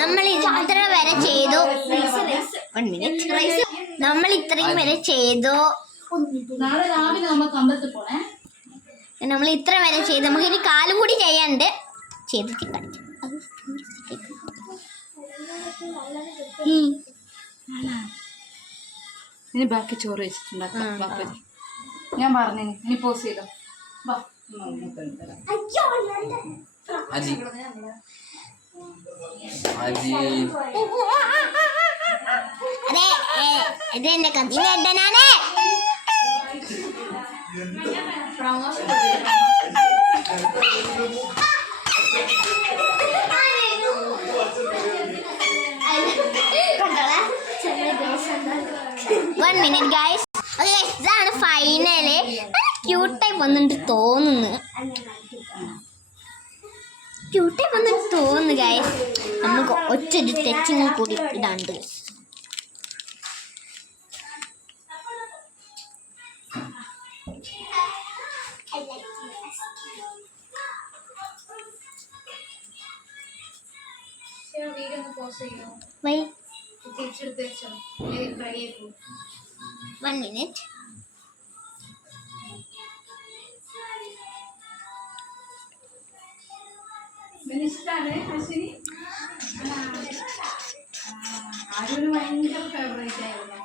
നമ്മൾ ഇത്ര വരെ ചെയ്തു. നമ്മൾ ഇത്രയും വരെ ചെയ്തു. നമ്മൾ ഇത്ര വരെ ചെയ്തു. നമുക്ക് ഇനി കാലും കൂടി ചെയ്യാണ്ട് ചെയ്തിട്ട് കളിക്കാം. ഇനി ബാക്കി ചോറ് വെച്ചിട്ടുണ്ടാക്കാം. ഞാൻ പറഞ്ഞു ഇനി പോസ് ചെയ്തോ. അതെ ഇത് എന്റെ കത്തിനാണ്. One minute guys. Okay, ഇതാണ് ഫൈനല്. ക്യൂട്ടായി വന്നിട്ട് തോന്നുന്നു. ഗൈസ്. നമുക്ക് ഒറ്റൊരു ടച്ചിങ് കൂടി ഇടാണ്ട്. One minute. ആരൊരു ഭയങ്കര ഫേവറേറ്റ് ആയിരുന്നു.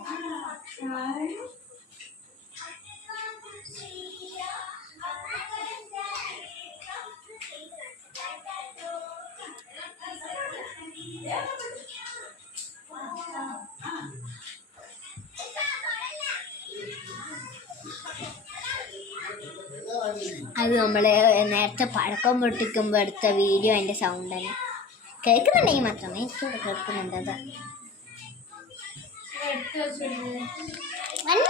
അത് നമ്മൾ നേരത്തെ പഴക്കം പൊട്ടിക്കുമ്പോൾ എടുത്ത വീഡിയോ അതിൻ്റെ സൗണ്ടാണ്. കേൾക്കുന്നുണ്ടെങ്കിൽ മാത്രമേ എനിക്കിവിടെ കേൾക്കുന്നുണ്ട്. അത്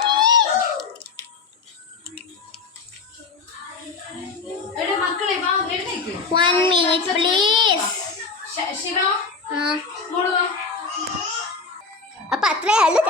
One minute please. അപ്പൊ അത്രേ ഉള്ളൂ.